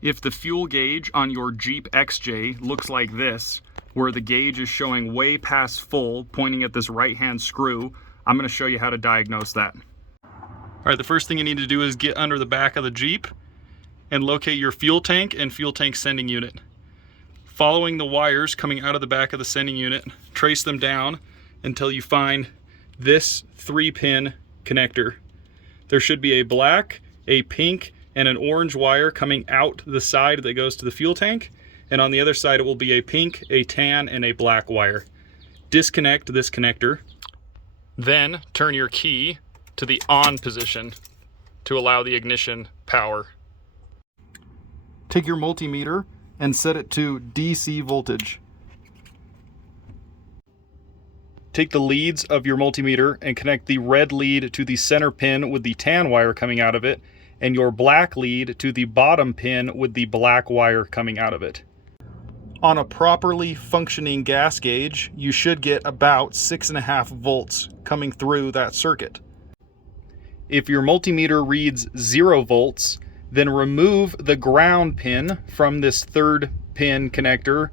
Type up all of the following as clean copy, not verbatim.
If the fuel gauge on your Jeep XJ looks like this, where the gauge is showing way past full, pointing at this right-hand screw, I'm going to show you how to diagnose that. All right, the first thing you need to do is get under the back of the Jeep and locate your fuel tank and fuel tank sending unit. Following the wires coming out of the back of the sending unit, trace them down until you find this 3-pin connector. There should be a black, a pink, and an orange wire coming out the side that goes to the fuel tank, and on the other side it will be a pink, a tan, and a black wire. Disconnect this connector, then turn your key to the on position to allow the ignition power. Take your multimeter and set it to DC voltage. Take the leads of your multimeter and connect the red lead to the center pin with the tan wire coming out of it, and your black lead to the bottom pin with the black wire coming out of it. On a properly functioning gas gauge, you should get about 6.5 volts coming through that circuit. If your multimeter reads 0 volts, then remove the ground pin from this 3rd pin connector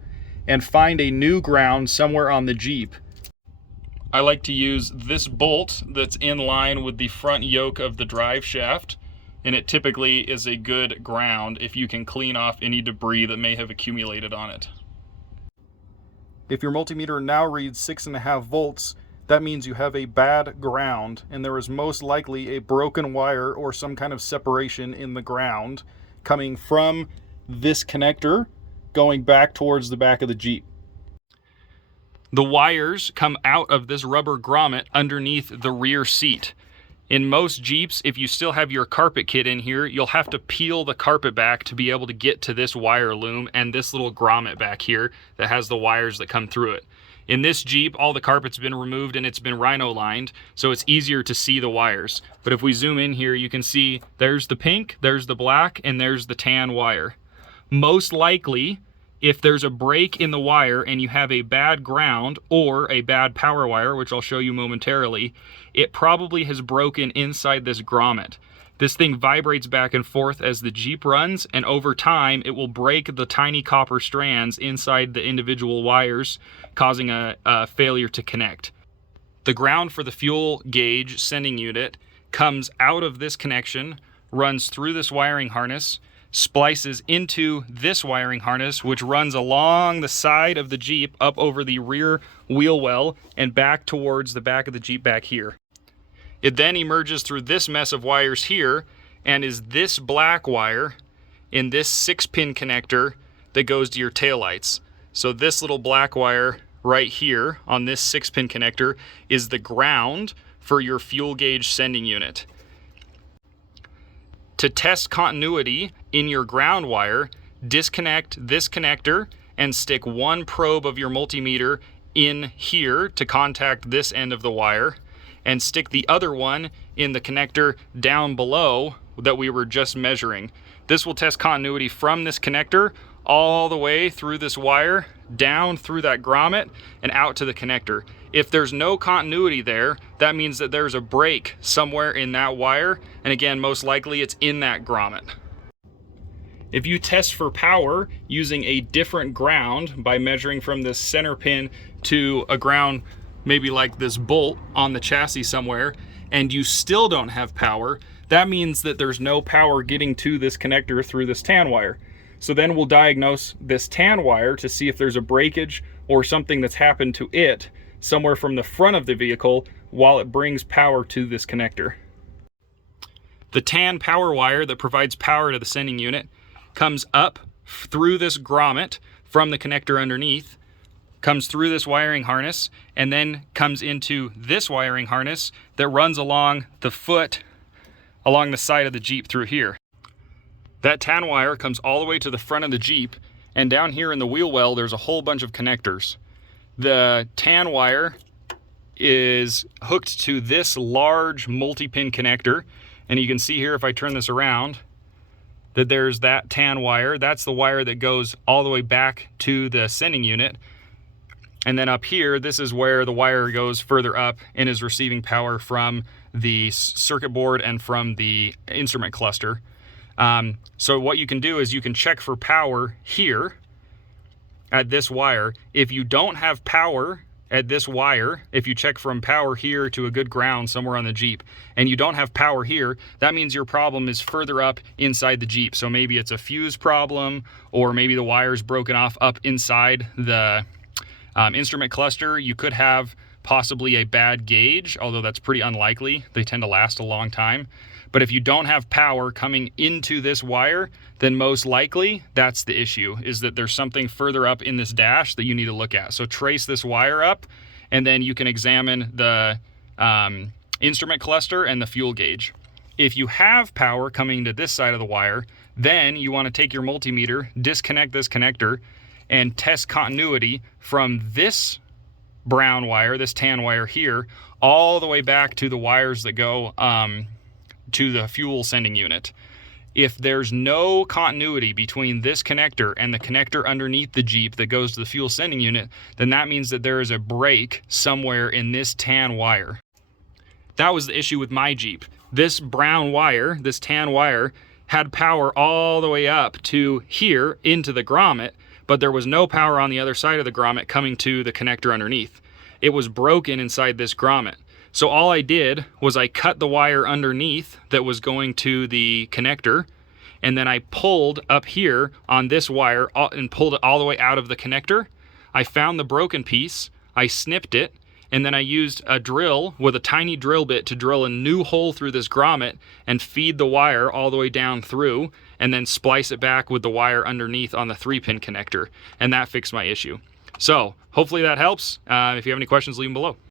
and find a new ground somewhere on the Jeep. I like to use this bolt that's in line with the front yoke of the drive shaft, and it typically is a good ground if you can clean off any debris that may have accumulated on it. If your multimeter now reads 6.5 volts, that means you have a bad ground, and there is most likely a broken wire or some kind of separation in the ground coming from this connector going back towards the back of the Jeep. The wires come out of this rubber grommet underneath the rear seat. In most Jeeps, if you still have your carpet kit in here, you'll have to peel the carpet back to be able to get to this wire loom and this little grommet back here that has the wires that come through it. In this Jeep, all the carpet's been removed and it's been rhino lined, so it's easier to see the wires. But if we zoom in here, you can see there's the pink, there's the black, and there's the tan wire. Most likely, if there's a break in the wire and you have a bad ground or a bad power wire, which I'll show you momentarily, it probably has broken inside this grommet. This thing vibrates back and forth as the Jeep runs, and over time it will break the tiny copper strands inside the individual wires, causing a failure to connect. The ground for the fuel gauge sending unit comes out of this connection, runs through this wiring harness, splices into this wiring harness, which runs along the side of the Jeep up over the rear wheel well and back towards the back of the Jeep back here. It then emerges through this mess of wires here and is this black wire in this 6-pin connector that goes to your taillights. So this little black wire right here on this 6-pin connector is the ground for your fuel gauge sending unit. To test continuity in your ground wire, disconnect this connector and stick one probe of your multimeter in here to contact this end of the wire, and stick the other one in the connector down below that we were just measuring. This will test continuity from this connector all the way through this wire, down through that grommet, and out to the connector. If there's no continuity there, that means that there's a break somewhere in that wire, and again, most likely it's in that grommet. If you test for power using a different ground by measuring from this center pin to a ground maybe like this bolt on the chassis somewhere, and you still don't have power, that means that there's no power getting to this connector through this tan wire. So then we'll diagnose this tan wire to see if there's a breakage or something that's happened to it somewhere from the front of the vehicle while it brings power to this connector. The tan power wire that provides power to the sending unit comes up through this grommet from the connector underneath, comes through this wiring harness, and then comes into this wiring harness that runs along the foot, along the side of the Jeep through here. That tan wire comes all the way to the front of the Jeep, and down here in the wheel well there's a whole bunch of connectors. The tan wire is hooked to this large multi-pin connector, and you can see here if I turn this around that there's that tan wire. That's the wire that goes all the way back to the sending unit. And then up here, this is where the wire goes further up and is receiving power from the circuit board and from the instrument cluster. So what you can do is you can check for power here at this wire. If you don't have power at this wire, if you check from power here to a good ground somewhere on the Jeep, and you don't have power here, that means your problem is further up inside the Jeep. So maybe it's a fuse problem, or maybe the wire's broken off up inside the instrument cluster. You could have possibly a bad gauge, although that's pretty unlikely. They tend to last a long time. But if you don't have power coming into this wire, then most likely that's the issue, is that there's something further up in this dash that you need to look at. So trace this wire up, and then you can examine the instrument cluster and the fuel gauge. If you have power coming to this side of the wire, then you want to take your multimeter, disconnect this connector, and test continuity from this brown wire, this tan wire here, all the way back to the wires that go to the fuel sending unit. If there's no continuity between this connector and the connector underneath the Jeep that goes to the fuel sending unit, then that means that there is a break somewhere in this tan wire. That was the issue with my Jeep. This brown wire, this tan wire, had power all the way up to here into the grommet, but there was no power on the other side of the grommet coming to the connector underneath. It was broken inside this grommet. So all I did was I cut the wire underneath that was going to the connector, and then I pulled up here on this wire and pulled it all the way out of the connector. I found the broken piece, I snipped it, and then I used a drill with a tiny drill bit to drill a new hole through this grommet and feed the wire all the way down through, and then splice it back with the wire underneath on the 3-pin connector, and that fixed my issue. So hopefully that helps. If you have any questions, leave them below.